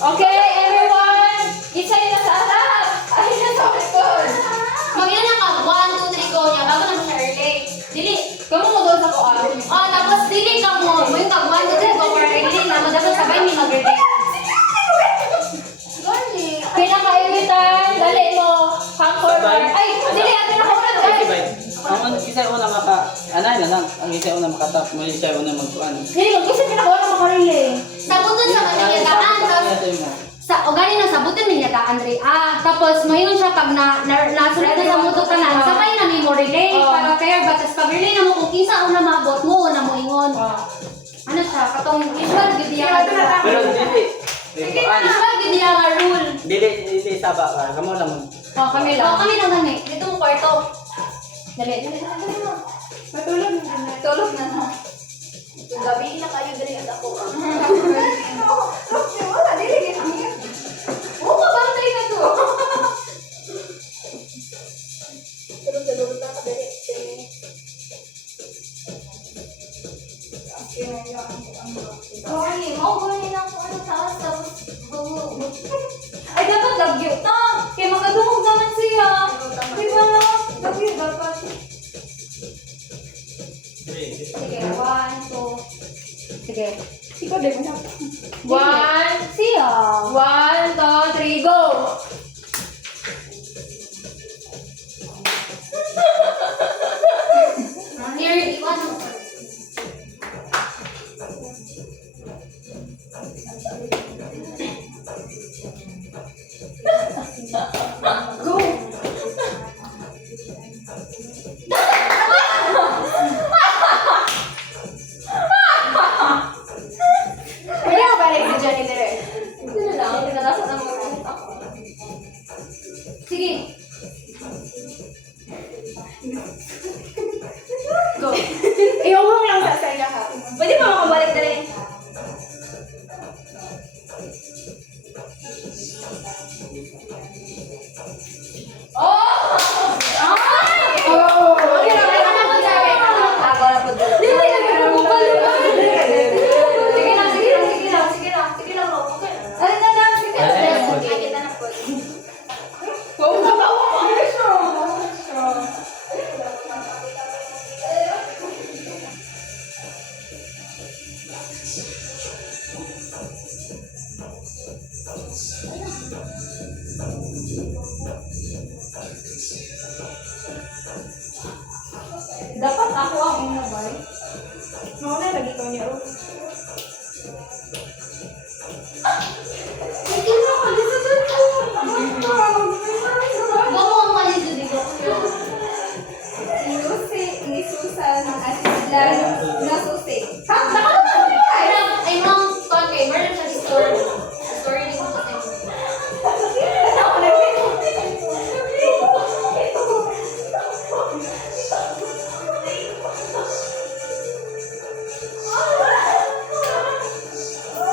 Okay, everyone! Isay na sa harap! Ay, nasa likod! Magyan na ka, 1, 2, 3, go niya, bago na mo siya early. Dili. Kamu mo doon sa kuan. Oh, tapos dili ka mo. May kag 1, 2, 3, go for early na. Dapat sabay may mag-early. Gani. Pinaka-imitan, dali mo, hang forward. Ay, dili, ang pinaka-unang Okay, guys. bye. Ang isa una maka... Anay na lang. Ang isa una makatap. May isa una magkuhan. Dili, mag-isa pinaka-unang makarili. Sabuton sa manyagaan. O gani na sabutin mo yagaan rin. Tapos mayon siya pag nasunod na sa muto ka na. Sabay na may mo relay. Para fair. Batas pag relay na mo kung kinsa una maabot mo, una mo ingon. Ano siya? Katong usual, gid yan. Pero dili. Usual, gid yan nga rule. Dili saba ka. Kamo lang. Kami lang. Kami lang gani. Dito mo kwarto. Dali, dali, dali mo. Matulog na. Tulog na no. Gabi na kayo dali at ako. Oo, mabantay na to. Tulog na ka dali. Okay, mau gawin lang kung ano taas tapos Ay, dapat lagyo ta. Kaya makadungog naman siya. Di ba na? Lagyo dapat. Sige, 1, 2. Sige. ikaw din mo na. 1, Siya. 1, 2, 3, go! Nearly one. Pwede mo balik si Johnny dire. Sino lang? Pinalasan ng mga ako. Sige. Go. Iuwang lang sa saya ha. Pwede mo makabalik dire. Okay na, okay na po sabi. Ako na po dito. Dili na mo balik. Sige lang, sige lang, sige lang, sige lang, sige lang, okay. Ay, na, sige. Ay, kita na po. Kung mabawa ko siya. Dapat ako ang una ba? Mauna lagi ko niya. Sige na, alis na Bago ang mali dito. Si Lucy, ni Susan, at sila na Susi. Ha? Nakalaman mo Ay, ay, ma'am, okay, meron siya story. Story din ko sa inyo.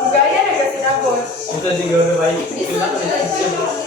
Gaya na kasi nabot. Ito di gawin ba? Ito na.